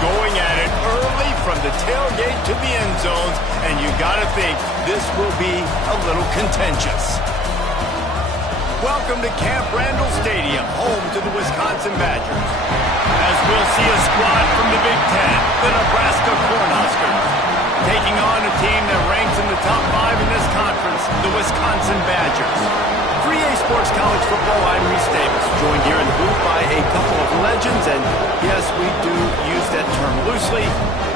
going at it early from the tailgate to the end zones, and you got to think this will be a little contentious. Welcome to Camp Randall Stadium, home to the Wisconsin Badgers. As we'll see a squad from the Big Ten, the Nebraska Cornhuskers, taking on a team that ranks in the top 5 in this conference, the Wisconsin Badgers. 3A Sports College Football, I'm Reese Davis, joined here in the booth by a couple of legends, and yes, we do use that term loosely.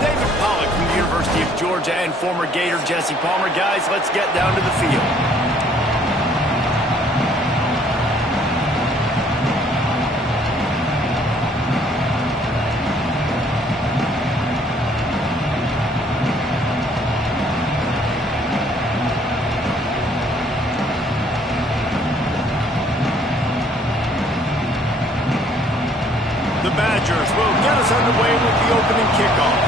David Pollack from the University of Georgia and former Gator Jesse Palmer. Guys, let's get down to the field. The Badgers will get us underway with the opening kickoff.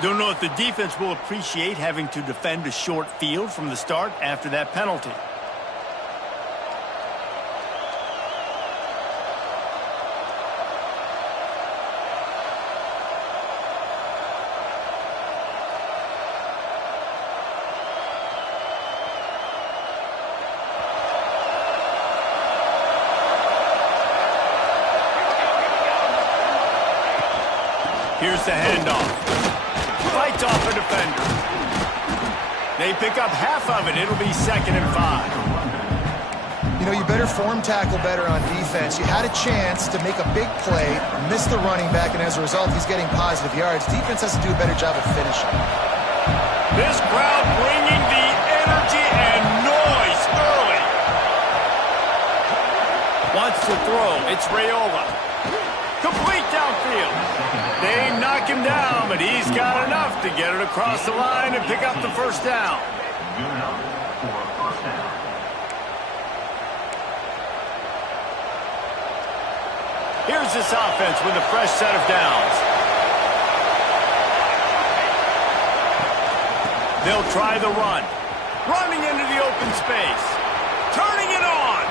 Don't know if the defense will appreciate having to defend a short field from the start after that penalty. Here's the handoff. Fights off a defender. They pick up half of it. It'll be 2nd and 5. You know, you better form tackle better on defense. You had a chance to make a big play, miss the running back, and as a result, he's getting positive yards. Defense has to do a better job of finishing. This crowd bringing the energy and noise early. Wants to throw. It's Raiola. Complete downfield. They knock him down, but he's got enough to get it across the line and pick up the first down. Here's this offense with a fresh set of downs. They'll try the run. Running into the open space. Turning it on.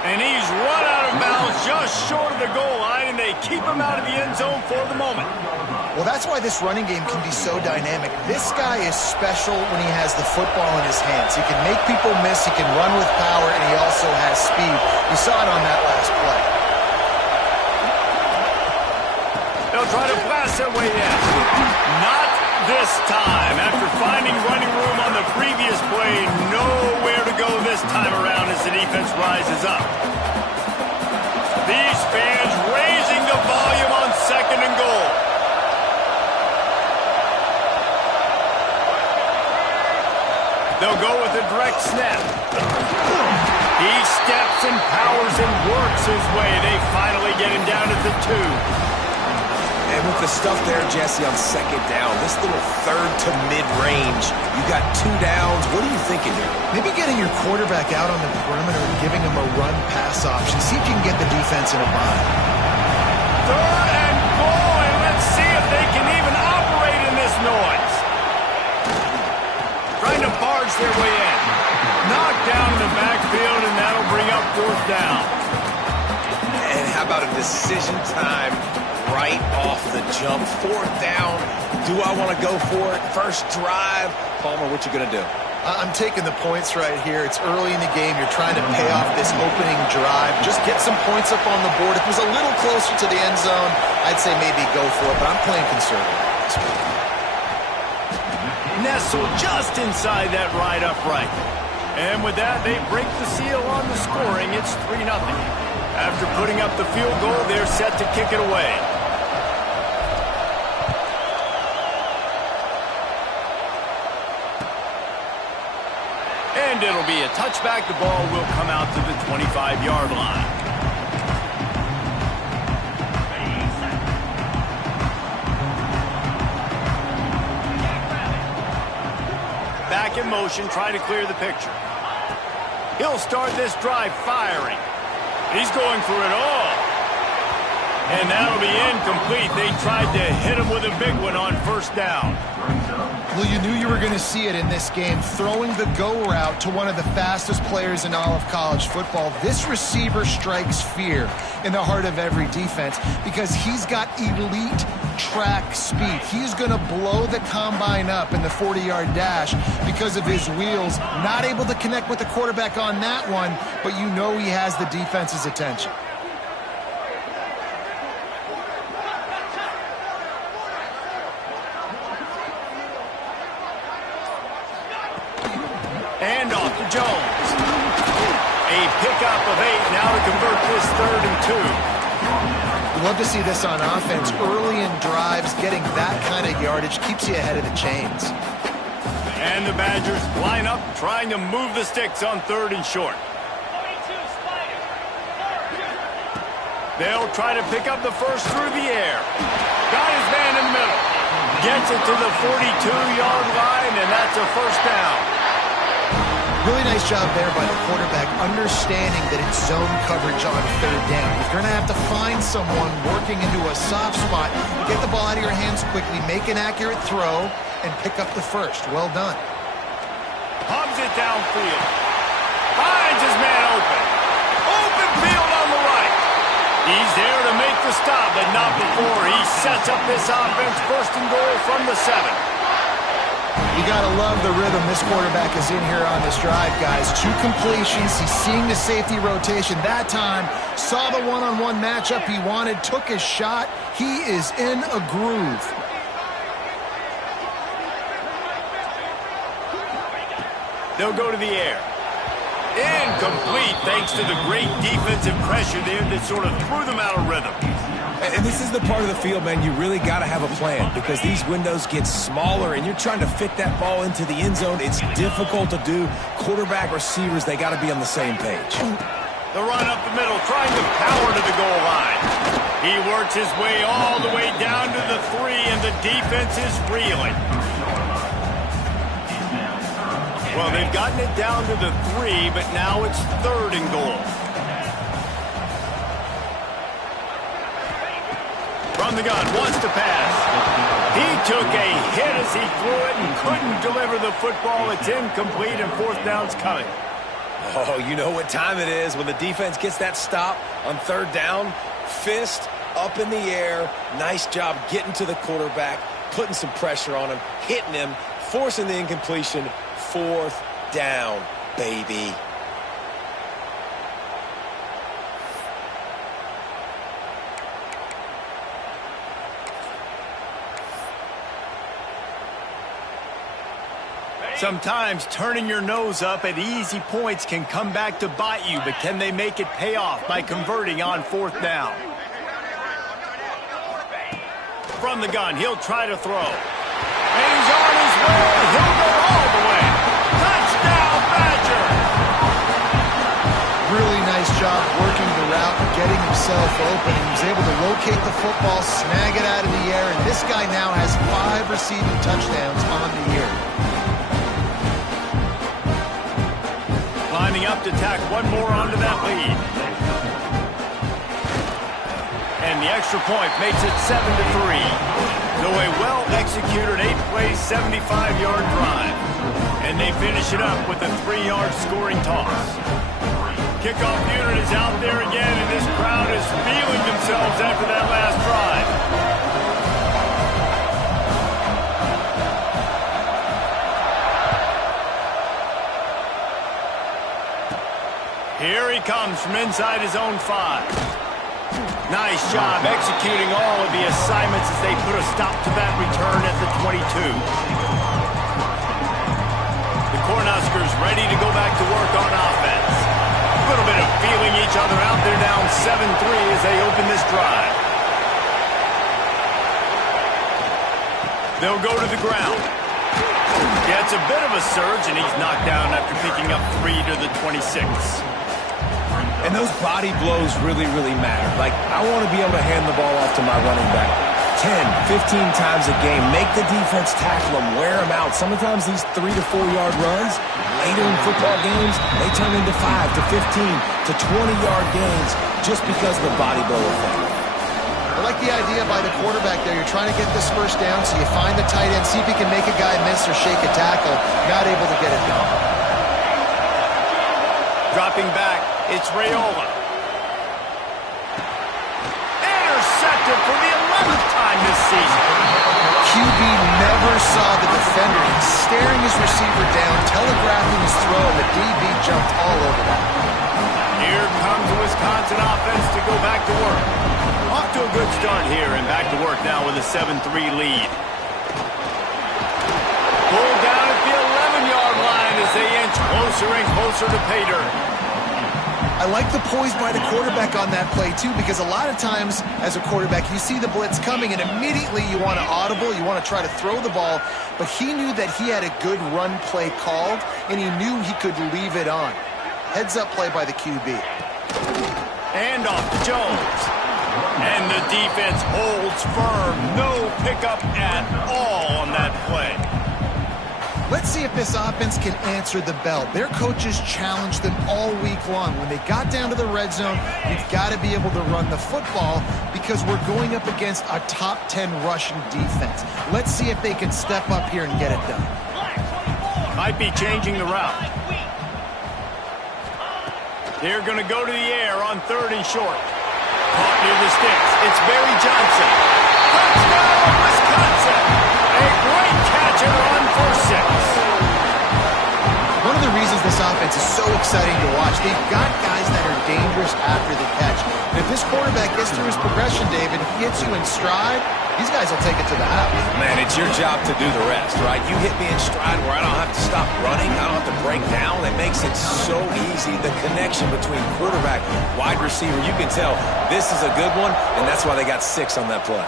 And he's run out of bounds just short of the goal line, and they keep him out of the end zone for the moment. Well, that's why this running game can be so dynamic. This guy is special when he has the football in his hands. He can make people miss, he can run with power, and he also has speed. You saw it on that last play. They'll try to blast their way in. Not this time. After finding running room on the previous play, nowhere to go this time around as the defense rises up. These fans raising the volume on 2nd and goal. They'll go with a direct snap. He steps and powers and works his way. They finally get him down at the 2. And with the stuff there, Jesse, on 2nd down, this little 3rd to mid-range, you got 2 downs. What are you thinking here? Maybe getting your quarterback out on the perimeter and giving him a run-pass option. See if you can get the defense in a bind. 3rd and goal, and let's see if they can even operate in this noise. Trying to barge their way in. Knocked down in the backfield, and that'll bring up 4th down. And how about a decision time right off the jump? 4th down. Do I want to go for it? First drive. Palmer, what you going to do? I'm taking the points right here. It's early in the game. You're trying to pay off this opening drive. Just get some points up on the board. If it was a little closer to the end zone, I'd say maybe go for it, but I'm playing conservative. Nestled just inside that right upright. And with that, they break the seal on the scoring. It's 3-0. After putting up the field goal, they're set to kick it away. And it'll be a touchback. The ball will come out to the 25-yard line. Back in motion, trying to clear the picture. He'll start this drive firing. He's going for it all. And that'll be incomplete. They tried to hit him with a big one on first down. Well, you knew you were going to see it in this game, throwing the go route to one of the fastest players in all of college football. This receiver strikes fear in the heart of every defense because he's got elite track speed. He's going to blow the combine up in the 40-yard dash because of his wheels. Not able to connect with the quarterback on that one, but you know he has the defense's attention. And off to Jones. A pickup of 8 now to convert this 3rd and 2. You love to see this on offense. Early in drives, getting that kind of yardage keeps you ahead of the chains. And the Badgers line up, trying to move the sticks on 3rd and short. They'll try to pick up the first through the air. Got his man in the middle. Gets it to the 42-yard line, and that's a first down. Really nice job there by the quarterback, understanding that it's zone coverage on 3rd down. You're going to have to find someone working into a soft spot, get the ball out of your hands quickly, make an accurate throw, and pick up the first. Well done. Hubs it downfield. Finds his man open. Open field on the right. He's there to make the stop, but not before he sets up this offense. 1st and goal from the 7. You got to love the rhythm this quarterback is in here on this drive, guys. 2 completions. He's seeing the safety rotation that time. Saw the one-on-one matchup he wanted. Took his shot. He is in a groove. They'll go to the air. Incomplete thanks to the great defensive pressure there that sort of threw them out of rhythm. And this is the part of the field, man, you really got to have a plan because these windows get smaller and you're trying to fit that ball into the end zone. It's difficult to do. Quarterback, receivers, they got to be on the same page. The run up the middle, trying to power to the goal line. He works his way all the way down to the 3, and the defense is reeling. Well, they've gotten it down to the 3, but now it's 3rd and goal. From the gun, wants to pass. He took a hit as he threw it and couldn't deliver the football. It's incomplete, and 4th down's coming. Oh, you know what time it is when the defense gets that stop on 3rd down. Fist up in the air. Nice job getting to the quarterback, putting some pressure on him, hitting him, forcing the incompletion. 4th down, baby. Sometimes turning your nose up at easy points can come back to bite you, but can they make it pay off by converting on 4th down? From the gun, he'll try to throw. And he's on his way. He'll go all the way. Touchdown, Badger! Really nice job working the route and getting himself open. He was able to locate the football, snag it out of the air, and this guy now has 5 receiving touchdowns on the year. Lining up to tack one more onto that lead. And the extra point makes it 7-3. So a well-executed 8-play, 75-yard drive. And they finish it up with a 3-yard scoring toss. Kickoff unit is out there again, and this crowd is feeling themselves after that last drive. Here he comes from inside his own 5. Nice job executing all of the assignments as they put a stop to that return at the 22. The Cornhuskers ready to go back to work on offense. A little bit of feeling each other out. They're down 7-3 as they open this drive. They'll go to the ground. Gets a bit of a surge, and he's knocked down after picking up 3 to the 26. And those body blows really, really matter. Like, I want to be able to hand the ball off to my running back 10, 15 times a game. Make the defense tackle them, wear them out. Sometimes these 3 to 4 yard runs, later in football games, they turn into 5 to 15 to 20-yard gains just because of the body blow effect. I like the idea by the quarterback there. You're trying to get this first down, so you find the tight end, see if he can make a guy miss or shake a tackle. Not able to get it done. Dropping back, it's Raiola. Intercepted for the 11th time this season. QB never saw the defender. He's staring his receiver down, telegraphing his throw, and the DB jumped all over that. Here comes the Wisconsin offense to go back to work. Off to a good start here and back to work now with a 7-3 lead. Pulled down at the 11-yard line as they inch closer and closer to pay dirt. I like the poise by the quarterback on that play, too, because a lot of times as a quarterback, you see the blitz coming, and immediately you want to audible, you want to try to throw the ball, but he knew that he had a good run play called, and he knew he could leave it on. Heads-up play by the QB. And off to Jones. And the defense holds firm. No pickup at all on that play. Let's see if this offense can answer the bell. Their coaches challenged them all week long. When they got down to the red zone, you've got to be able to run the football because we're going up against a top 10 rushing defense. Let's see if they can step up here and get it done. Might be changing the route. They're going to go to the air on 3rd and short. Caught near the sticks. It's Barry Johnson. Touchdown, Wisconsin! A great catch and run for 6. One of the reasons this offense is so exciting to watch, they've got guys that are dangerous after the catch. And if this quarterback gets through his progression, David, hits you in stride, these guys will take it to the house. Man, it's your job to do the rest, right? You hit me in stride where I don't have to stop running. I don't have to break down. It makes it so easy. The connection between quarterback, wide receiver, you can tell this is a good one, and that's why they got 6 on that play.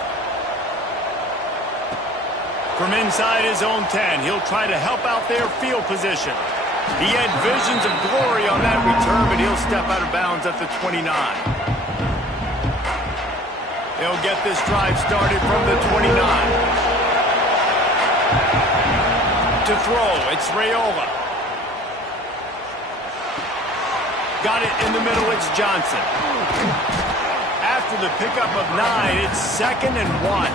From inside his own 10, he'll try to help out their field position. He had visions of glory on that return, but he'll step out of bounds at the 29. He'll get this drive started from the 29. To throw, it's Raiola. Got it in the middle, it's Johnson. After the pickup of 9, it's 2nd and 1.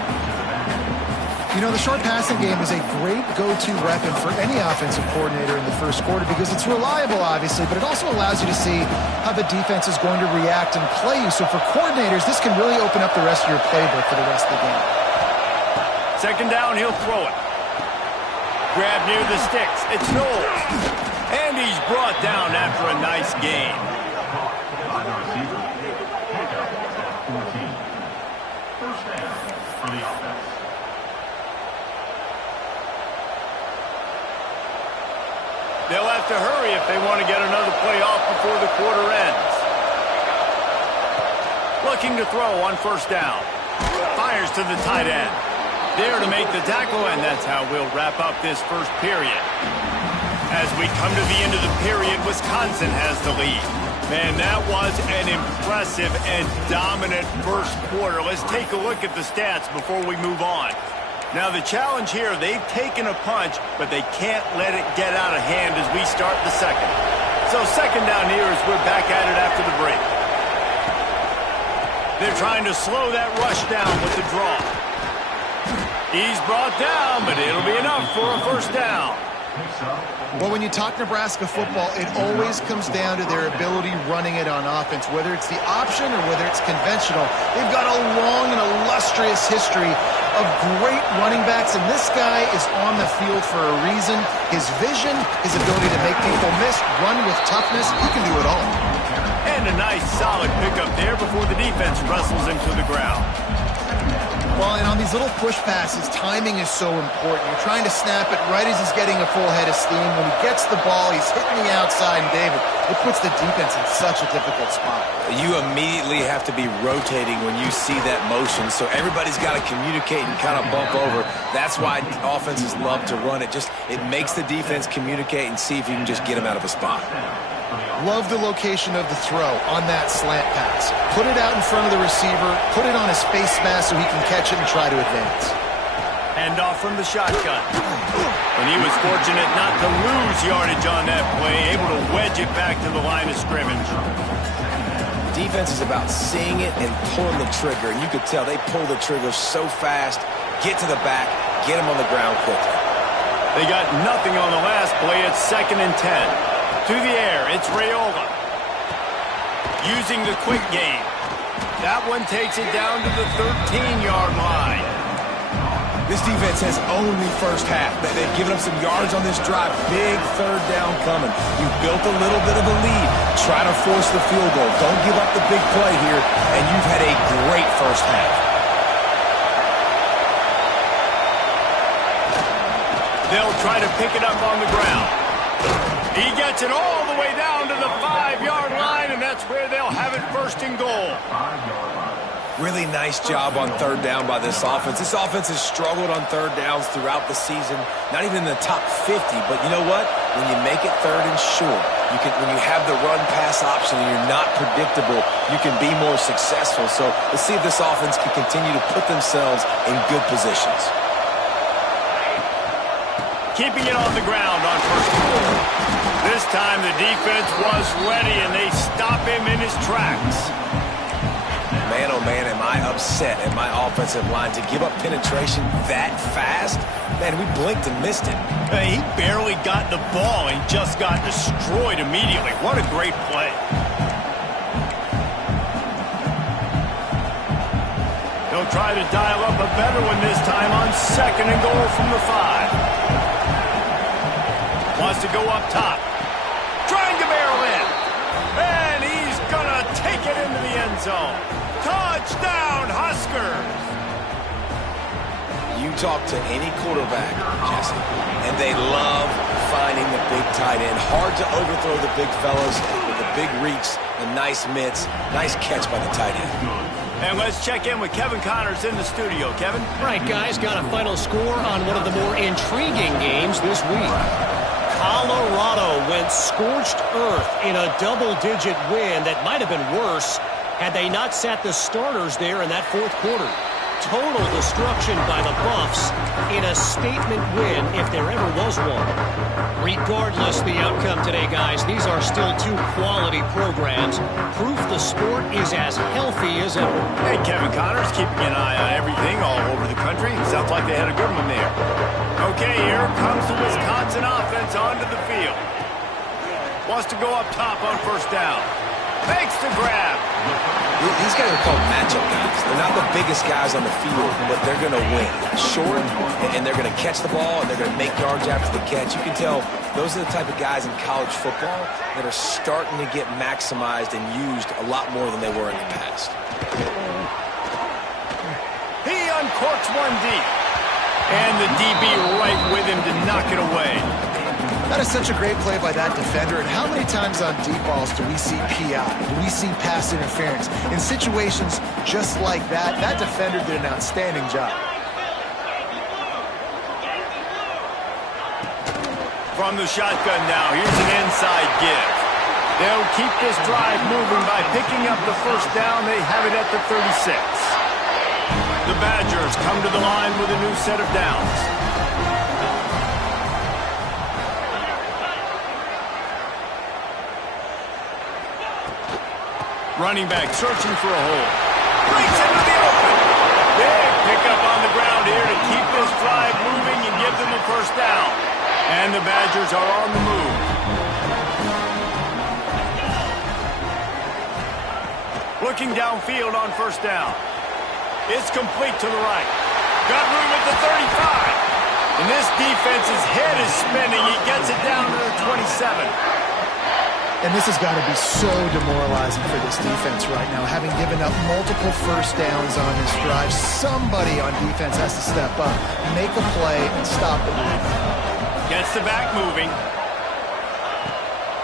You know, the short passing game is a great go-to weapon for any offensive coordinator in the first quarter because it's reliable, obviously, but it also allows you to see how the defense is going to react and play you. So for coordinators, this can really open up the rest of your playbook for the rest of the game. 2nd down, he'll throw it. Grab near the sticks. It's Knowles. And he's brought down after a nice gain. They'll have to hurry if they want to get another play off before the quarter ends. Looking to throw on 1st down. Fires to the tight end. There to make the tackle, and that's how we'll wrap up this first period. As we come to the end of the period, Wisconsin has the lead. Man, that was an impressive and dominant first quarter. Let's take a look at the stats before we move on. Now, the challenge here, they've taken a punch, but they can't let it get out of hand as we start the second. So 2nd down here as we're back at it after the break. They're trying to slow that rush down with the draw. He's brought down, but it'll be enough for a 1st down. Well, when you talk Nebraska football, it always comes down to their ability running it on offense, whether it's the option or whether it's conventional. They've got a long and illustrious history of great running backs, and this guy is on the field for a reason. His vision, his ability to make people miss, run with toughness, he can do it all. And a nice solid pickup there before the defense wrestles him to the ground. Well, and on these little push passes, timing is so important. You're trying to snap it right as he's getting a full head of steam. When he gets the ball, he's hitting the outside, and David, it puts the defense in such a difficult spot. You immediately have to be rotating when you see that motion, so everybody's got to communicate and kind of bump over. That's why offenses love to run it. It makes the defense communicate and see if you can just get him out of a spot. Love the location of the throw on that slant pass. Put it out in front of the receiver, put it on his face mask so he can catch it and try to advance. Hand off from the shotgun. And he was fortunate not to lose yardage on that play, able to wedge it back to the line of scrimmage. Defense is about seeing it and pulling the trigger, and you could tell they pull the trigger so fast, get to the back, get him on the ground quickly. They got nothing on the last play. It's 2nd and 10. To the air, it's Raiola. Using the quick game. That one takes it down to the 13-yard line. This defense has owned the first half. They've given up some yards on this drive. Big 3rd down coming. You've built a little bit of a lead. Try to force the field goal. Don't give up the big play here, and you've had a great first half. They'll try to pick it up on the ground. He gets it all the way down to the 5-yard line, and that's where they'll have it 1st and goal. Really nice job on 3rd down by this offense. This offense has struggled on 3rd downs throughout the season, not even in the top 50. But you know what? When you make it 3rd and short, when you have the run-pass option and you're not predictable, you can be more successful. So let's see if this offense can continue to put themselves in good positions. Keeping it on the ground on 1st and goal. This time the defense was ready, and they stop him in his tracks. Man, oh man, am I upset at my offensive line to give up penetration that fast? Man, we blinked and missed it. Hey, he barely got the ball and just got destroyed immediately. What a great play. He'll try to dial up a better one this time on 2nd and goal from the 5. Wants to go up top. Trying to barrel in. And he's going to take it into the end zone. Touchdown, Huskers! You talk to any quarterback, Jesse, and they love finding the big tight end. Hard to overthrow the big fellas with the big reach, the nice mitts. Nice catch by the tight end. And let's check in with Kevin Connors in the studio. Kevin? All right, guys, got a final score on one of the more intriguing games this week. Colorado went scorched earth in a double-digit win that might have been worse had they not sat the starters there in that 4th quarter. Total destruction by the Buffs in a statement win if there ever was one. Regardless the outcome today, guys, these are still 2 quality programs. Proof the sport is as healthy as ever. Hey, Kevin Connors, keeping an eye on everything all over the country. Sounds like they had a good one there. Okay, here comes the Wisconsin offense onto the field. Wants to go up top on 1st down. Makes the grab. These guys are called matchup guys. They're not the biggest guys on the field, but they're going to win. Short, and they're going to catch the ball, and they're going to make yards after the catch. You can tell those are the type of guys in college football that are starting to get maximized and used a lot more than they were in the past. He uncorks one deep. And the DB right with him to knock it away. That is such a great play by that defender. And how many times on deep balls do we see PI? Do we see pass interference? In situations just like that, that defender did an outstanding job. From the shotgun now, here's an inside give. They'll keep this drive moving by picking up the 1st down. They have it at the 36. The Badgers come to the line with a new set of downs. Running back searching for a hole. Breaks into the open. Big pickup on the ground here to keep this drive moving and give them a 1st down. And the Badgers are on the move. Looking downfield on 1st down. It's complete to the right. Got room at the 35. And this defense's head is spinning. He gets it down to the 27. And this has got to be so demoralizing for this defense right now. Having given up multiple 1st downs on this drive, somebody on defense has to step up, make a play, and stop the move. Gets the back moving.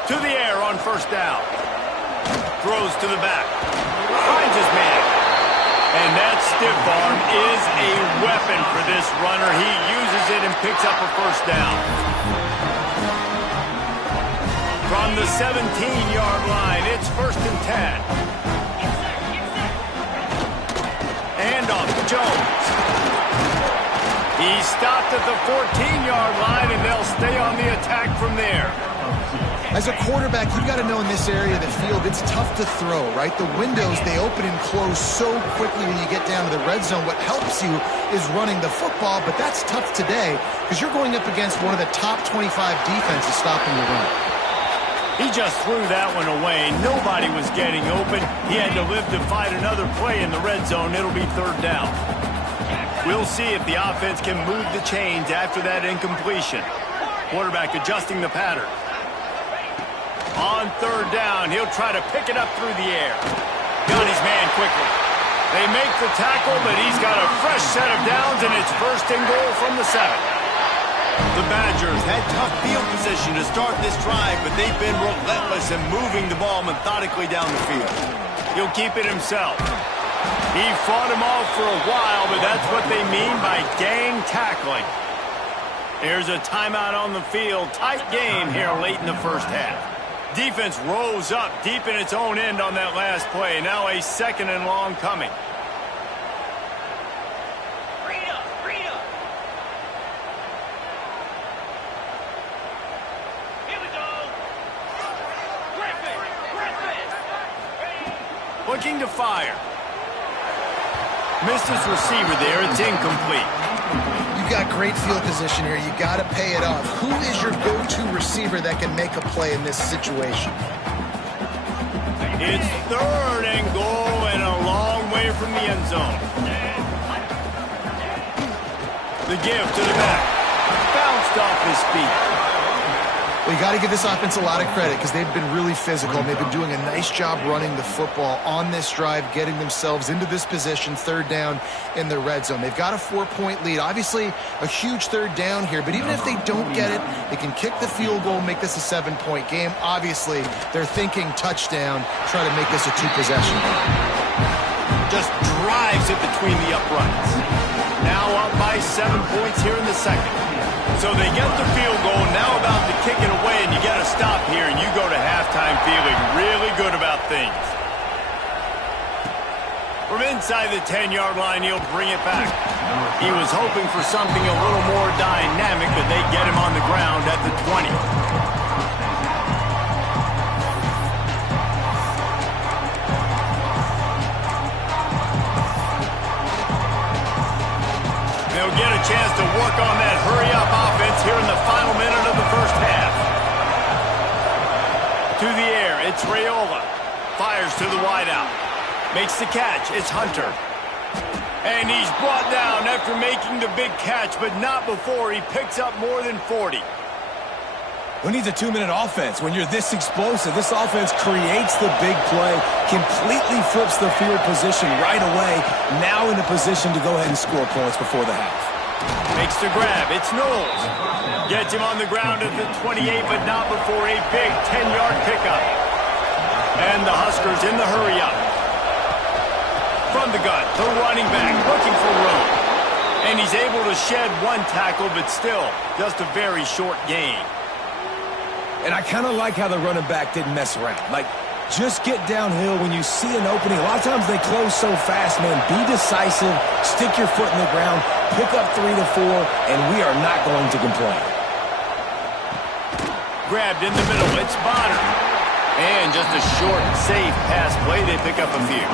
To the air on 1st down. Throws to the back. Finds his man. And that stiff arm is a weapon for this runner. He uses it and picks up a 1st down. From from the 17-yard line. It's 1st and 10. Handoff to Jones. He's stopped at the 14-yard line, and they'll stay on the attack from there. As a quarterback, you've got to know in this area of the field, it's tough to throw, right? The windows, they open and close so quickly when you get down to the red zone. What helps you is running the football, but that's tough today because you're going up against one of the top 25 defenses stopping the run. He just threw that one away. Nobody was getting open. He had to live to fight another play in the red zone. It'll be 3rd down. We'll see if the offense can move the chains after that incompletion. Quarterback adjusting the pattern. On 3rd down, he'll try to pick it up through the air. Got his man quickly. They make the tackle, but he's got a fresh set of downs, and it's 1st and goal from the 7. The Badgers had tough field position to start this drive, but they've been relentless in moving the ball methodically down the field. He'll keep it himself. He fought him off for a while, but that's what they mean by gang tackling. Here's a timeout on the field. Tight game here late in the 1st half. Defense rose up deep in its own end on that last play. Now a 2nd and long coming. Here we go. Looking to fire. Missed his receiver there. It's incomplete. You've got great field position here. You got to pay it off. Who is your go-to receiver that can make a play in this situation? It's 3rd and goal and a long way from the end zone. The give to the back. Bounced off his feet. Well, you got to give this offense a lot of credit because they've been really physical. They've been doing a nice job running the football on this drive, getting themselves into this position, 3rd down in the red zone. They've got a 4-point lead. Obviously, a huge 3rd down here, but even if they don't get it, they can kick the field goal, make this a 7-point game. Obviously, they're thinking touchdown, try to make this a 2-possession game. Just drives it between the uprights. Now up by 7 points here in the 2nd. So they get the field goal, now about to kick it away, and you got to stop here, and you go to halftime feeling really good about things. From inside the 10-yard line, he'll bring it back. He was hoping for something a little more dynamic, but they get him on the ground at the 20. They'll get a chance to work on that hurry-up offense here in the final minute of the 1st half. To the air, it's Raiola. Fires to the wideout. Makes the catch. It's Hunter. And he's brought down after making the big catch, but not before he picks up more than 40. Who needs a 2-minute offense? When you're this explosive, this offense creates the big play, completely flips the field position right away, now in a position to go ahead and score points before the half. Makes the grab. It's Knowles. Gets him on the ground at the 28, but not before a big 10-yard pickup. And the Huskers in the hurry-up. From the gun, the running back looking for room. And he's able to shed one tackle, but still just a very short gain. And I kind of like how the running back didn't mess around. Like, just get downhill when you see an opening. A lot of times they close so fast, man. Be decisive, stick your foot in the ground, pick up 3 to 4, and we are not going to complain. Grabbed in the middle, it's Bonner. And just a short, safe pass play, they pick up a few.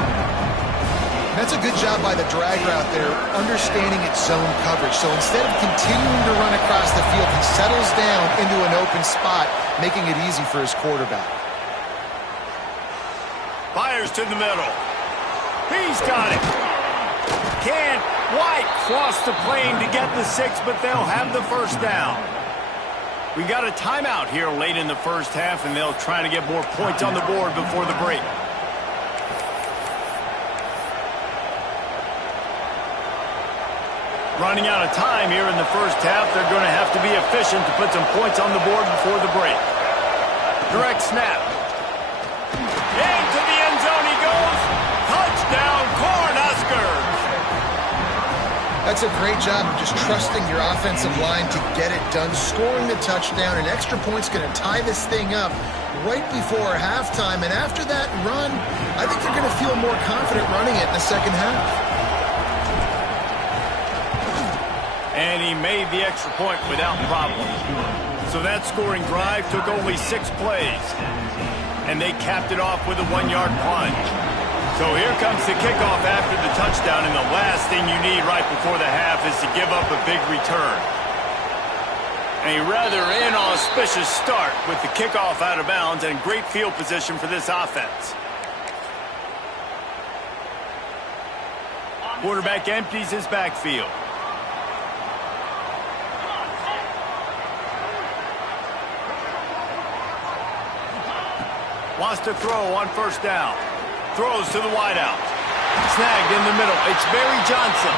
That's a good job by the drag route there, understanding its zone coverage. So instead of continuing to run across the field, he settles down into an open spot, making it easy for his quarterback. Fires to the middle. He's got it. Can't quite cross the plane to get the 6, but they'll have the 1st down. We got a timeout here late in the 1st half, and they'll try to get more points on the board before the break. Running out of time here in the 1st half. They're going to have to be efficient to put some points on the board before the break. Direct snap. Into the end zone he goes. Touchdown, Cornhuskers. That's a great job of just trusting your offensive line to get it done, scoring the touchdown. An extra point's going to tie this thing up right before halftime. And after that run, I think they're going to feel more confident running it in the second half. And he made the extra point without problem. So that scoring drive took only 6 plays. And they capped it off with a 1-yard plunge. So here comes the kickoff after the touchdown, and the last thing you need right before the half is to give up a big return. A rather inauspicious start with the kickoff out of bounds and great field position for this offense. Quarterback empties his backfield. Wants to throw on first down. Throws to the wideout. Snagged in the middle. It's Barry Johnson.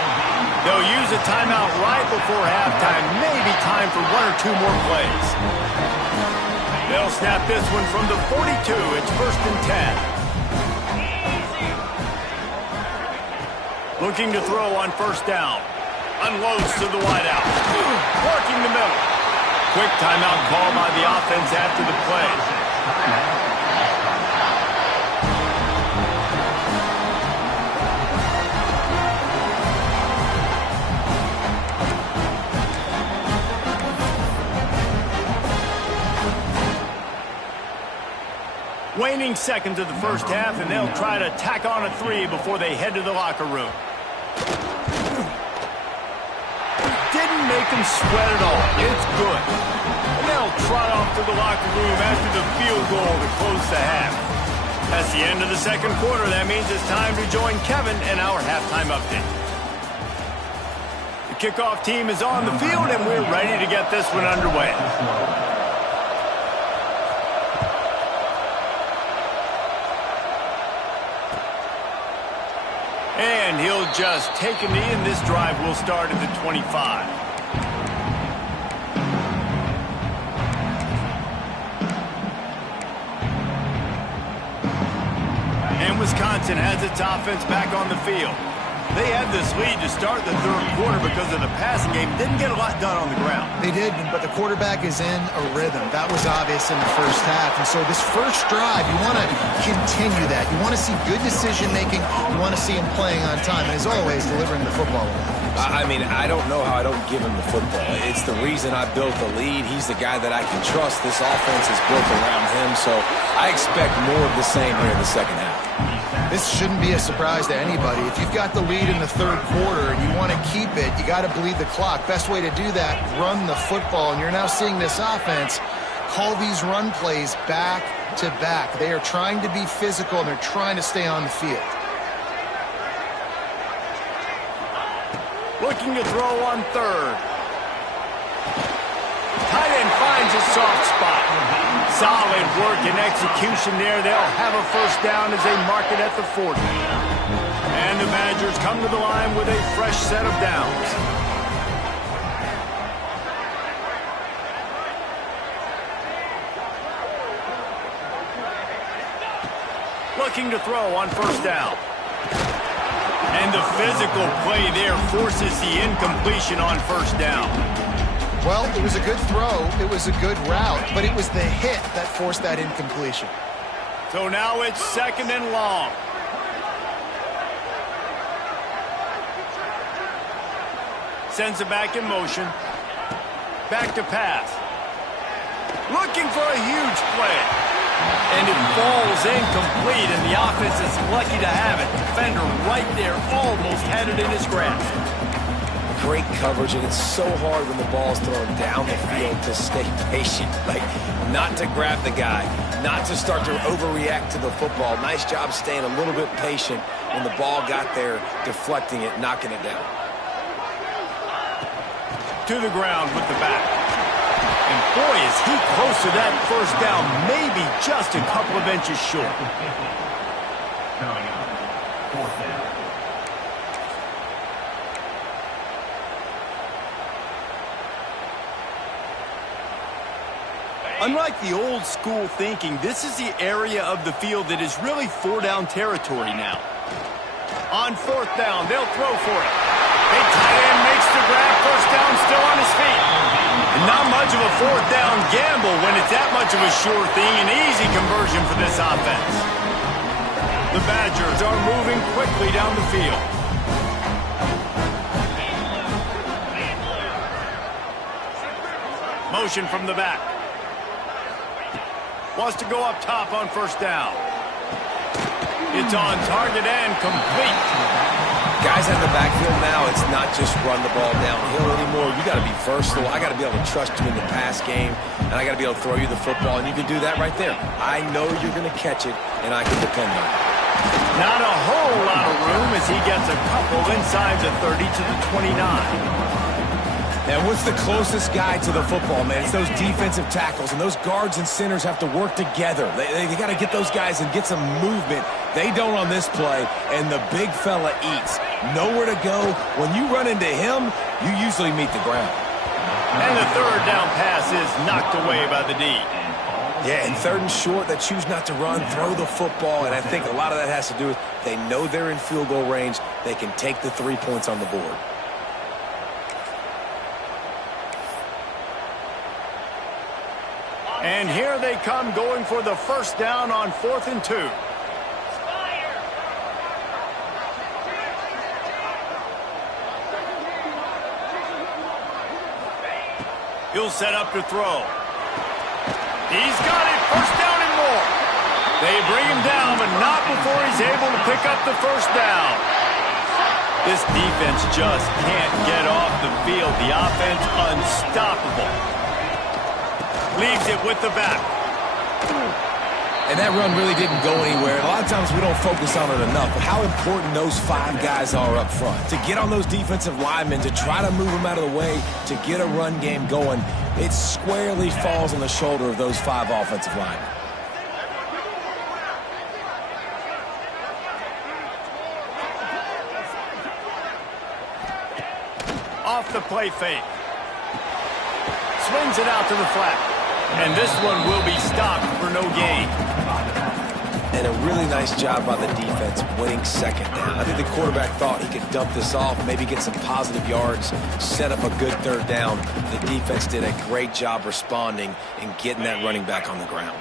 They'll use a timeout right before halftime. Maybe time for 1 or 2 more plays. They'll snap this one from the 42. It's 1st and 10. Looking to throw on first down. Unloads to the wideout. Working the middle. Quick timeout call by the offense after the play. Waning seconds of the first half, and they'll try to tack on a 3 before they head to the locker room. Didn't make them sweat at all. It's good. And they'll trot off to the locker room after the field goal to close the half. That's the end of the second quarter. That means it's time to join Kevin in our halftime update. The kickoff team is on the field, and we're ready to get this one underway. And he'll just take a knee, and this drive will start at the 25. And Wisconsin has its offense back on the field. They had this lead to start the third quarter because of the passing game. Didn't get a lot done on the ground. They did, but the quarterback is in a rhythm. That was obvious in the first half. And so this first drive, you want to continue that. You want to see good decision-making. You want to see him playing on time. And as always, delivering the football. I mean, I don't know how I don't give him the football. It's the reason I built the lead. He's the guy that I can trust. This offense is built around him. So I expect more of the same here in the second half. This shouldn't be a surprise to anybody. If you've got the lead in the third quarter and you want to keep it, you got to bleed the clock. Best way to do that, run the football. And you're now seeing this offense call these run plays back to back. They are trying to be physical, and they're trying to stay on the field. Looking to throw on third. Tight end finds a soft spot. Solid work and execution there. They'll have a first down as they mark it at the 40. And the Badgers come to the line with a fresh set of downs. Looking to throw on first down. And the physical play there forces the incompletion on first down. Well, it was a good throw. It was a good route, but it was the hit that forced that incompletion. So now it's 2nd and long. Sends it back in motion. Back to pass. Looking for a huge play. And it falls incomplete, and the offense is lucky to have it. Defender right there almost had it in his grasp. Great coverage, and it's so hard when the ball's thrown down the field to stay patient, like not to grab the guy, not to start to overreact to the football. Nice job staying a little bit patient when the ball got there, deflecting it, knocking it down. To the ground with the back. And boy, is he close to that first down, maybe just a couple of inches short. Unlike the old school thinking, this is the area of the field that is really 4-down territory now. On 4th down, they'll throw for it. Big tight end makes the grab. First down, still on his feet. And not much of a fourth down gamble when it's that much of a sure thing. An easy conversion for this offense. The Badgers are moving quickly down the field. Motion from the back. Wants to go up top on first down. It's on target and complete. Guys out in the backfield now, it's not just run the ball downhill anymore. You got to be versatile. I got to be able to trust you in the pass game, and I got to be able to throw you the football, and you can do that right there. I know you're going to catch it, and I can depend on it. Not a whole lot of room as he gets a couple inside the 30 to the 29. And what's the closest guy to the football, man? It's those defensive tackles, and those guards and centers have to work together. They got to get those guys and get some movement. They don't on this play, and the big fella eats. Nowhere to go. When you run into him, you usually meet the ground. And the third down pass is knocked away by the D. Yeah, and third and short, they choose not to run, throw the football, and I think a lot of that has to do with they know they're in field goal range. They can take the 3 points on the board. And here they come going for the first down on 4th and 2. He'll set up to throw. He's got it. First down and more. They bring him down, but not before he's able to pick up the first down. This defense just can't get off the field. The offense unstoppable. Leaves it with the back. And that run really didn't go anywhere. A lot of times we don't focus on it enough, but how important those 5 guys are up front. To get on those defensive linemen, to try to move them out of the way, to get a run game going, it squarely falls on the shoulder of those 5 offensive linemen. Off the play fake. Swings it out to the flat. And this one will be stopped for no gain. And a really nice job by the defense winning second down. I think the quarterback thought he could dump this off, maybe get some positive yards, set up a good third down. The defense did a great job responding and getting that running back on the ground.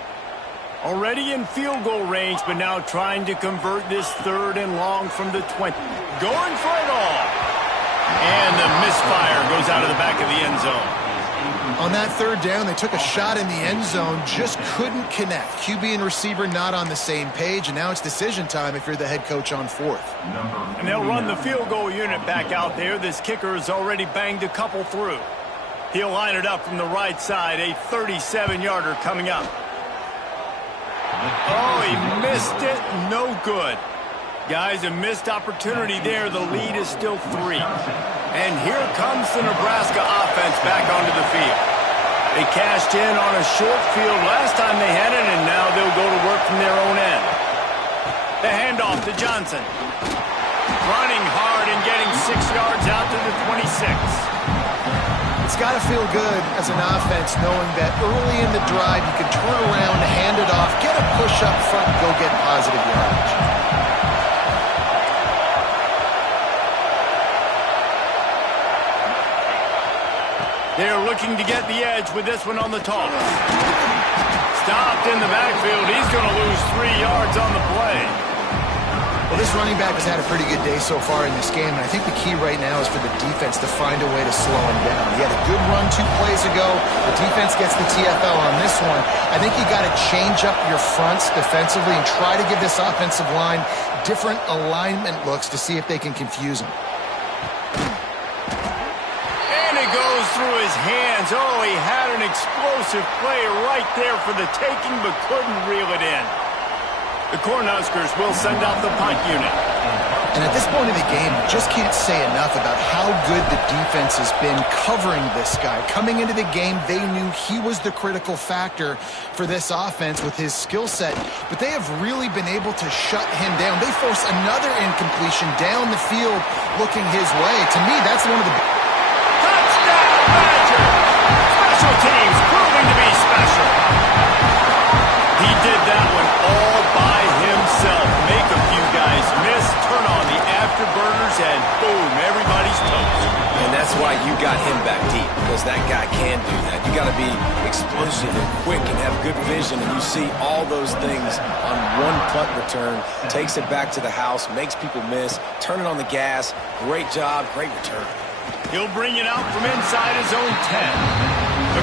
Already in field goal range, but now trying to convert this 3rd and long from the 20. Going for it all. And the misfire goes out of the back of the end zone. On that 3rd down, they took a shot in the end zone, just couldn't connect. QB and receiver not on the same page, and now it's decision time if you're the head coach on 4th. And they'll run the field goal unit back out there. This kicker has already banged a couple through. He'll line it up from the right side, a 37-yarder coming up. Oh, he missed it. No good. Guys, a missed opportunity there. The lead is still 3. And here comes the Nebraska offense back onto the field. They cashed in on a short field last time they had it, and now they'll go to work from their own end. The handoff to Johnson. Running hard and getting 6 yards out to the 26. It's got to feel good as an offense knowing that early in the drive you can turn around, hand it off, get a push up front, and go get positive yardage. They're looking to get the edge with this one on the toss. Stopped in the backfield. He's going to lose 3 yards on the play. Well, this running back has had a pretty good day so far in this game, and I think the key right now is for the defense to find a way to slow him down. He had a good run 2 plays ago. The defense gets the TFL on this one. I think you got to change up your fronts defensively and try to give this offensive line different alignment looks to see if they can confuse him. Goes through his hands. Oh, he had an explosive play right there for the taking, but couldn't reel it in. The Cornhuskers will send out the punt unit. And at this point in the game, you just can't say enough about how good the defense has been covering this guy. Coming into the game, they knew he was the critical factor for this offense with his skill set, but they have really been able to shut him down. They force another incompletion down the field looking his way. To me, that's one of the... Special teams proving to be special. He did that one all by himself. Make a few guys miss, turn on the afterburners, and boom, everybody's toast. explosive and quick and have good vision, and you see all those things on one punt return. Takes it back to the house, makes people miss, turning on the gas. Great job, great return. He'll bring it out from inside his own 10.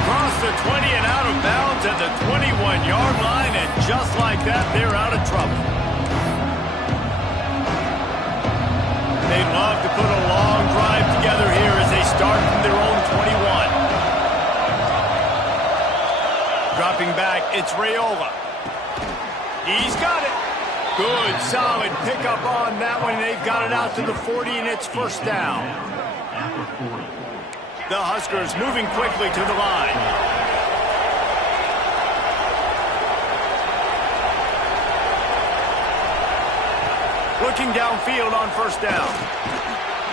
Across the 20 and out of bounds at the 21-yard line, and just like that, they're out of trouble. They'd love to put a long drive together here as they start from their own 21. Dropping back, it's Raiola. He's got it. Good, solid pickup on that one. They've got it out to the 40, and it's first down. The Huskers moving quickly to the line. Looking downfield on first down.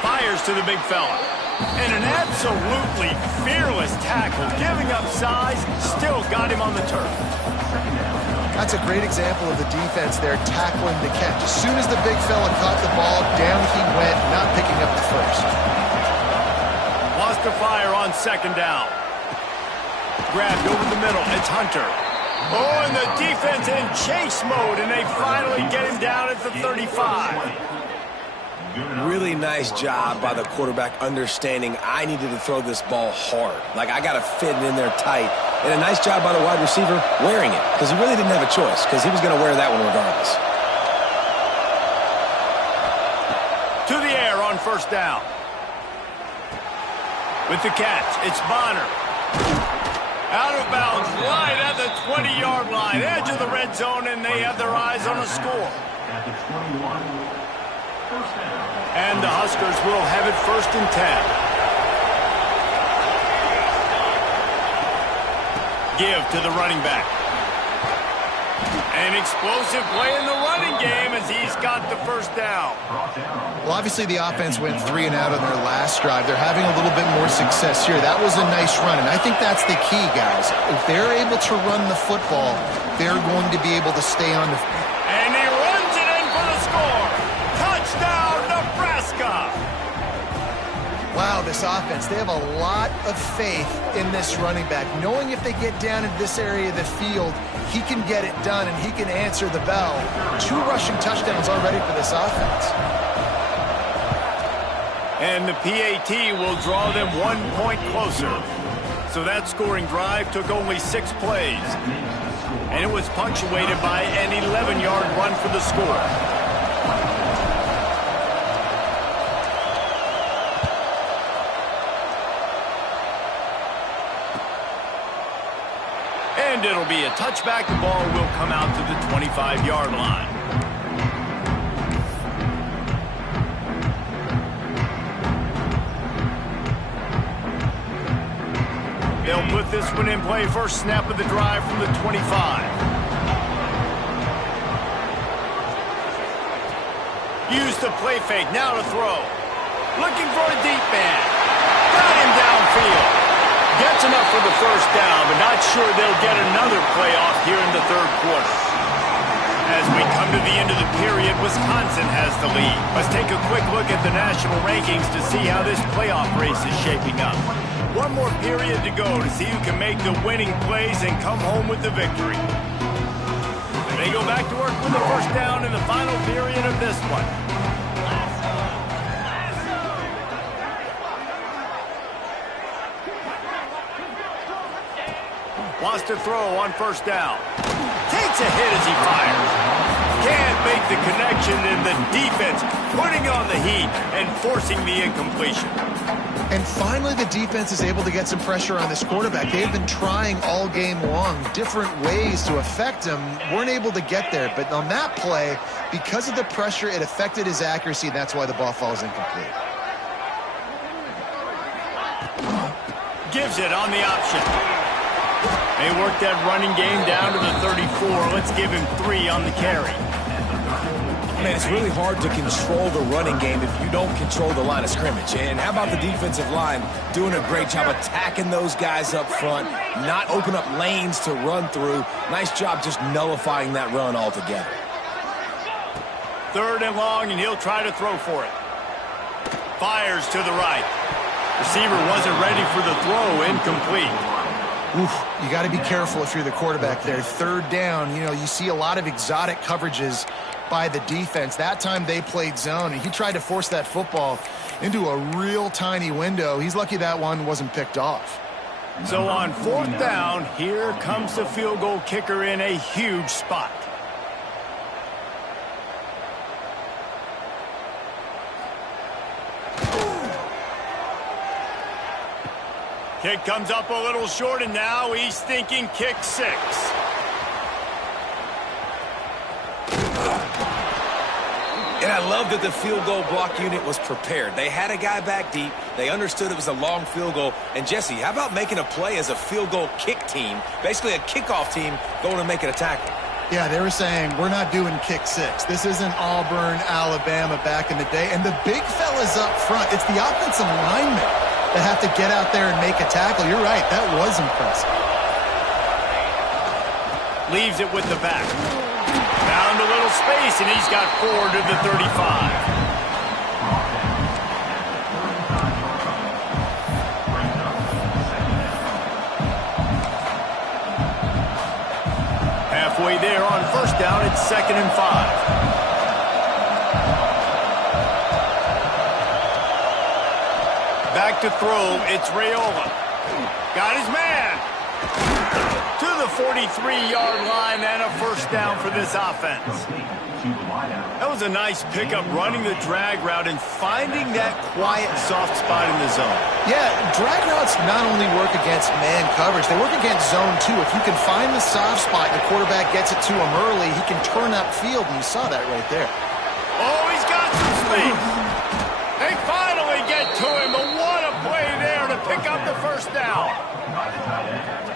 Fires to the big fella. And an absolutely fearless tackle. Giving up size, still got him on the turf. That's a great example of the defense there tackling the catch. As soon as the big fella caught the ball, down he went, not picking up the first. Lost to fire on second down. Grabbed over the middle. It's Hunter. Oh, and the defense in chase mode, and they finally get him down at the 35. Really nice job by the quarterback understanding I needed to throw this ball hard. Like, I got to fit it in there tight. And a nice job by the wide receiver wearing it, because he really didn't have a choice, because he was going to wear that one regardless. To the air on first down. With the catch, it's Bonner. Out of bounds, right at the 20-yard line, edge of the red zone, and they have their eyes on a score. And the Huskers will have it first and 10. Give to the running back. An explosive play in the running game as he's got the first down. Well, obviously the offense went 3 and out on their last drive. They're having a little bit more success here. That was a nice run, and I think that's the key, guys. If they're able to run the football, they're going to be able to stay on the... And he runs it in for the score. Touchdown, Nebraska. Wow, this offense, they have a lot of faith in this running back, knowing if they get down into this area of the field, he can get it done and he can answer the bell. 2 rushing touchdowns already for this offense. And the PAT will draw them 1 point closer. So that scoring drive took only 6 plays. And it was punctuated by an 11-yard run for the score. And it'll be a touchback. The ball will come out to the 25-yard line. They'll put this one in play. First snap of the drive from the 25. Use the play fake. Now to throw. Looking for a deep man. Got him downfield. Gets enough for the first down, but not sure they'll get another playoff here in the third quarter. As we come to the end of the period, Wisconsin has the lead. Let's take a quick look at the national rankings to see how this playoff race is shaping up. One more period to go to see who can make the winning plays and come home with the victory. They go back to work with the first down in the final period of this one. Wants to throw on first down. Takes a hit as he fires. Can't make the connection, and the defense putting on the heat and forcing the incompletion. And finally, the defense is able to get some pressure on this quarterback. They've been trying all game long different ways to affect him. Weren't able to get there. But on that play, because of the pressure, it affected his accuracy, and that's why the ball falls incomplete. Gives it on the option. They work that running game down to the 34. Let's give him 3 on the carry. Man, it's really hard to control the running game if you don't control the line of scrimmage. And how about the defensive line doing a great job attacking those guys up front, not open up lanes to run through. Nice job just nullifying that run altogether. 3rd and long, and he'll try to throw for it. Fires to the right. Receiver wasn't ready for the throw, incomplete. Oof, you got to be careful if you're the quarterback there. Third down, you see a lot of exotic coverages by the defense. That time they played zone, and he tried to force that football into a real tiny window. He's lucky that one wasn't picked off. So on fourth down, here comes the field goal kicker in a huge spot. Kick comes up a little short, and now he's thinking kick 6. And I love that the field goal block unit was prepared. They had a guy back deep. They understood it was a long field goal. And, Jesse, how about making a play as a field goal kick team, basically a kickoff team, going and making a tackle? Yeah, they were saying, we're not doing kick 6. This isn't Auburn, Alabama back in the day. And the big fellas up front, it's the offensive linemen that have to get out there and make a tackle. You're right, that was impressive. Leaves it with the back. Found a little space, and he's got 4 to the 35. Halfway there on first down, it's 2nd and 5. Back to throw, it's Raiola. Got his man. To the 43-yard line and a first down for this offense. That was a nice pickup, running the drag route and finding that quiet, soft spot in the zone. Yeah, drag routes not only work against man coverage, they work against zone too. If you can find the soft spot and the quarterback gets it to him early, he can turn upfield, and you saw that right there. Oh, he's got some space. They finally get to him, but what a play there to pick up the first down.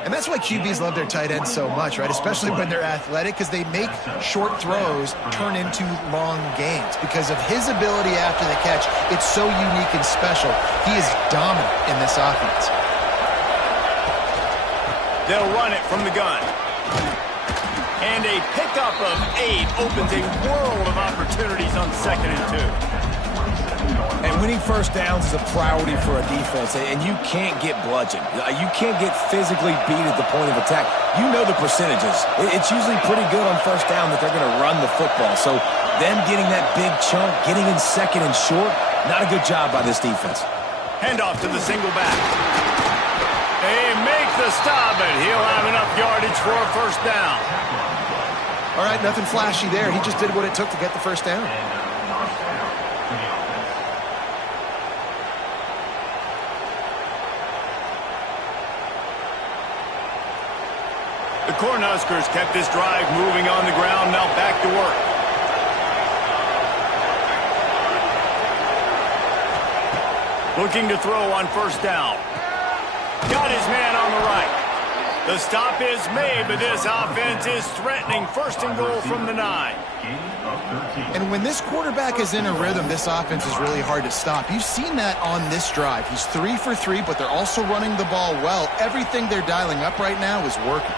And that's why QBs love their tight ends so much, right? Especially when they're athletic, because they make short throws turn into long gains. Because of his ability after the catch, it's so unique and special. He is dominant in this offense. They'll run it from the gun. And a pickup of 8 opens a world of opportunities on 2nd and 2. And winning first downs is a priority for a defense, and you can't get bludgeoned. You can't get physically beat at the point of attack. You know the percentages. It's usually pretty good on first down that they're going to run the football. So them getting that big chunk, getting in 2nd and short, not a good job by this defense. Handoff to the single back. They make the stop, but he'll have enough yardage for a first down. All right, nothing flashy there. He just did what it took to get the first down. The Cornhuskers kept this drive moving on the ground, now back to work. Looking to throw on first down. Got his man on the right. The stop is made, but this offense is threatening 1st and goal from the 9. And when this quarterback is in a rhythm, this offense is really hard to stop. You've seen that on this drive. He's 3 for 3, but they're also running the ball well. Everything they're dialing up right now is working.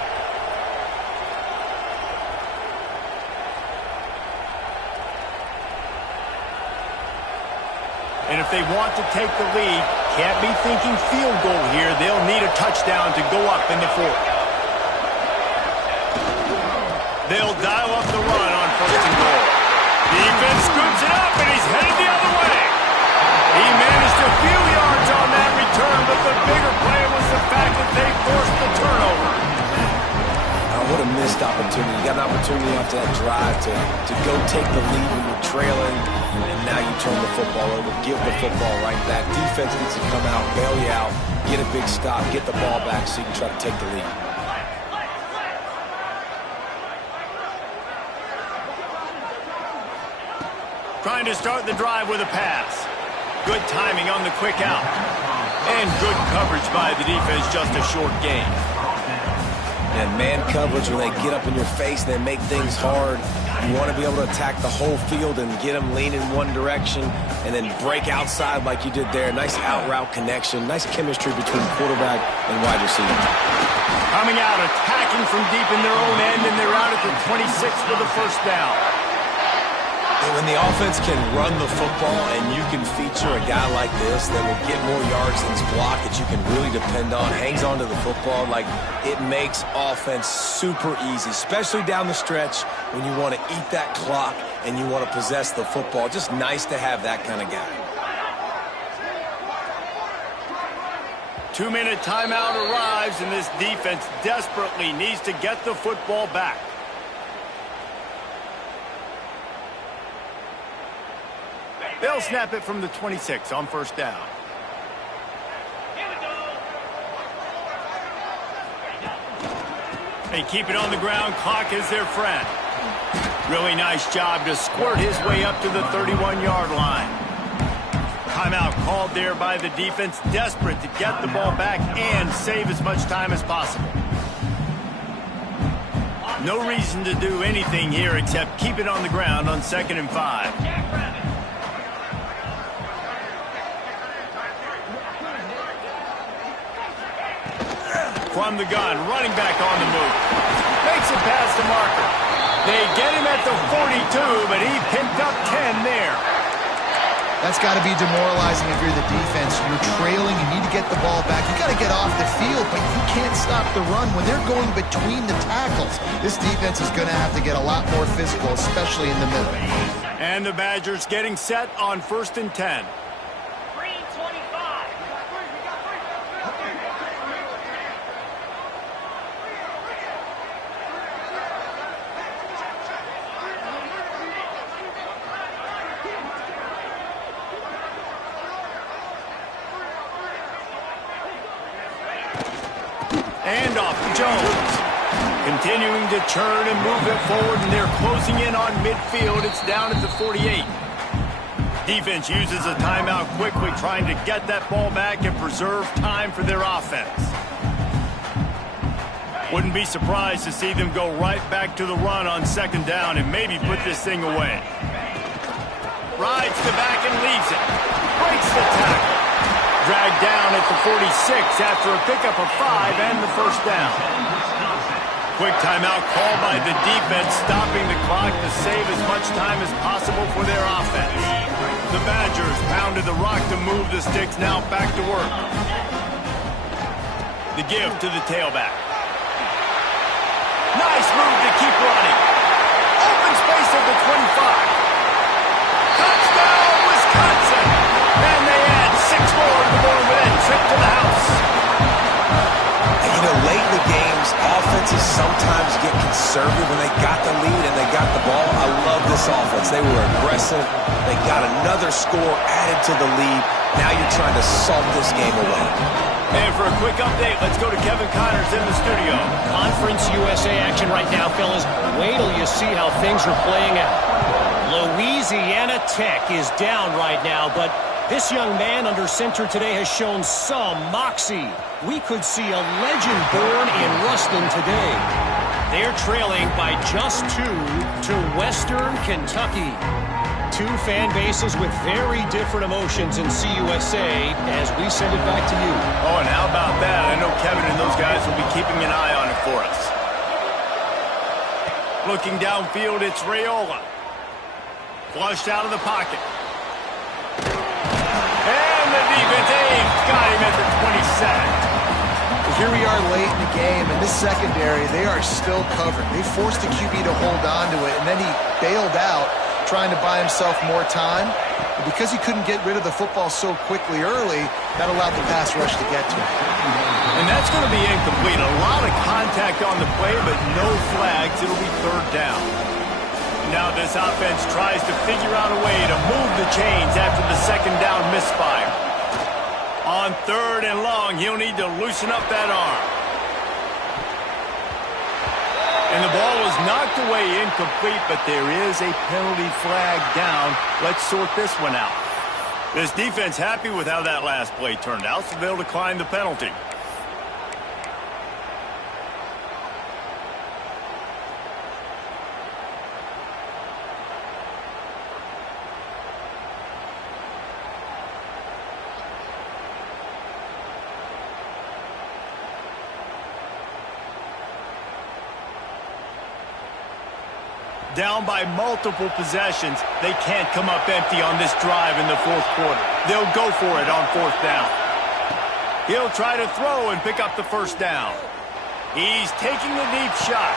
And if they want to take the lead, can't be thinking field goal here. They'll need a touchdown to go up in the 4th. They'll dial up the run on 1st and goal. Defense scoops it up, and he's headed the other way. He managed a few yards on that return, but the bigger play was the fact that they forced the turnover. What a missed opportunity. You got an opportunity after that drive to go take the lead when you're trailing, and now you turn the football over, give the football right back. Defense needs to come out, bail you out, get a big stop, get the ball back so you can try to take the lead. Trying to start the drive with a pass. Good timing on the quick out. And good coverage by the defense, just a short gain. And man coverage, when they get up in your face, they make things hard. You want to be able to attack the whole field and get them lean in one direction and then break outside like you did there. Nice out route connection, nice chemistry between quarterback and wide receiver. Coming out, attacking from deep in their own end, and they're out at the 26 for the first down. And when the offense can run the football and you can feature a guy like this that will get more yards than his block that you can really depend on, hangs on to the football, like it makes offense super easy, especially down the stretch when you want to eat that clock and you want to possess the football. Just nice to have that kind of guy. 2-minute timeout arrives, and this defense desperately needs to get the football back. They'll snap it from the 26 on first down. They keep it on the ground. Clock is their friend. Really nice job to squirt his way up to the 31-yard line. Timeout called there by the defense, desperate to get the ball back and save as much time as possible. No reason to do anything here except keep it on the ground on 2nd and 5. From the gun, running back on the move. Makes it past the marker. They get him at the 42, but he picked up 10 there. That's got to be demoralizing if you're the defense. You're trailing, you need to get the ball back. You got to get off the field, but you can't stop the run when they're going between the tackles. This defense is going to have to get a lot more physical, especially in the middle. And the Badgers getting set on 1st and 10. And off Jones. Continuing to churn and move it forward, and they're closing in on midfield. It's down at the 48. Defense uses a timeout quickly, trying to get that ball back and preserve time for their offense. Wouldn't be surprised to see them go right back to the run on 2nd down and maybe put this thing away. Rides the back and leaves it. Breaks the tackle. Dragged down at the 46 after a pickup of 5 and the 1st down. Quick timeout called by the defense, stopping the clock to save as much time as possible for their offense. The Badgers pounded the rock to move the sticks, now back to work. The give to the tailback. Nice move to keep running. Open space at the 25. Touchdown, Wisconsin! And they add 6 more to the board with a trip to the house. And you know, late in the games, offenses sometimes get conservative when they got the lead and they got the ball. I love this offense. They were aggressive. They got another score added to the lead. Now you're trying to salt this game away. And for a quick update, let's go to Kevin Connors in the studio. Conference USA action right now, fellas. Wait till you see how things are playing out. Louisiana Tech is down right now, but this young man under center today has shown some moxie. We could see a legend born in Ruston today. They're trailing by just 2 to Western Kentucky. 2 fan bases with very different emotions in CUSA as we send it back to you. Oh, and how about that? I know Kevin and those guys will be keeping an eye on it for us. Looking downfield, it's Raiola. Flushed out of the pocket. And the defense got him at the 27. Here we are late in the game, and this secondary, they are still covered. They forced the QB to hold on to it, and then he bailed out, trying to buy himself more time. But because he couldn't get rid of the football so quickly early, that allowed the pass rush to get to him. And that's going to be incomplete. A lot of contact on the play, but no flags. It'll be 3rd down. Now this offense tries to figure out a way to move the chains after the 2nd down misfire. On 3rd and long, he'll need to loosen up that arm. And the ball was knocked away incomplete, but there is a penalty flag down. Let's sort this one out. This defense happy with how that last play turned out, so they'll decline the penalty. Down by multiple possessions, they can't come up empty on this drive in the fourth quarter. They'll go for it on fourth down. He'll try to throw and pick up the first down. He's taking a deep shot.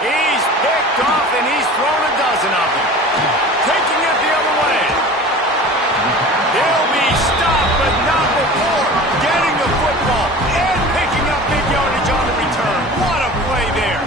He's picked off, and he's thrown a dozen of them. Taking it the other way. He'll be stopped, but not before getting the football and picking up big yardage on the return. What a play there.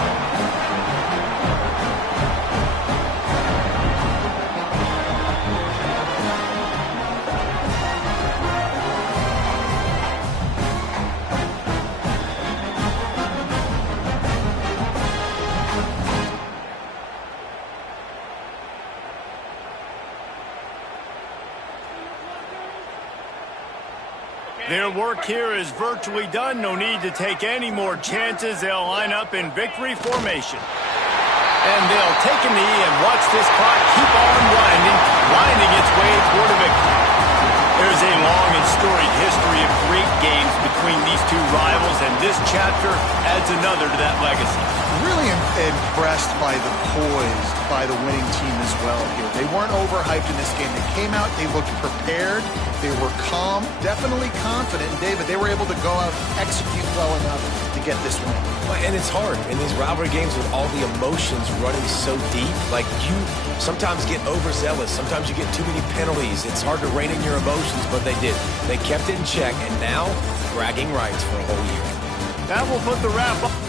Their work here is virtually done. No need to take any more chances. They'll line up in victory formation. And they'll take a knee and watch this clock keep on winding its way toward a victory. There's a long and storied history of great games between these two rivals, and this chapter adds another to that legacy. Really impressed by the poise by the winning team as well here. They weren't overhyped in this game. They came out, they looked prepared, they were calm, definitely confident. And David, they were able to go out and execute well enough to get this win. Well, and it's hard in these rivalry games with all the emotions running so deep. Like, you sometimes get overzealous. Sometimes you get too many penalties. It's hard to rein in your emotions, but they did. They kept it in check, and now bragging rights for a whole year. That will put the wrap up.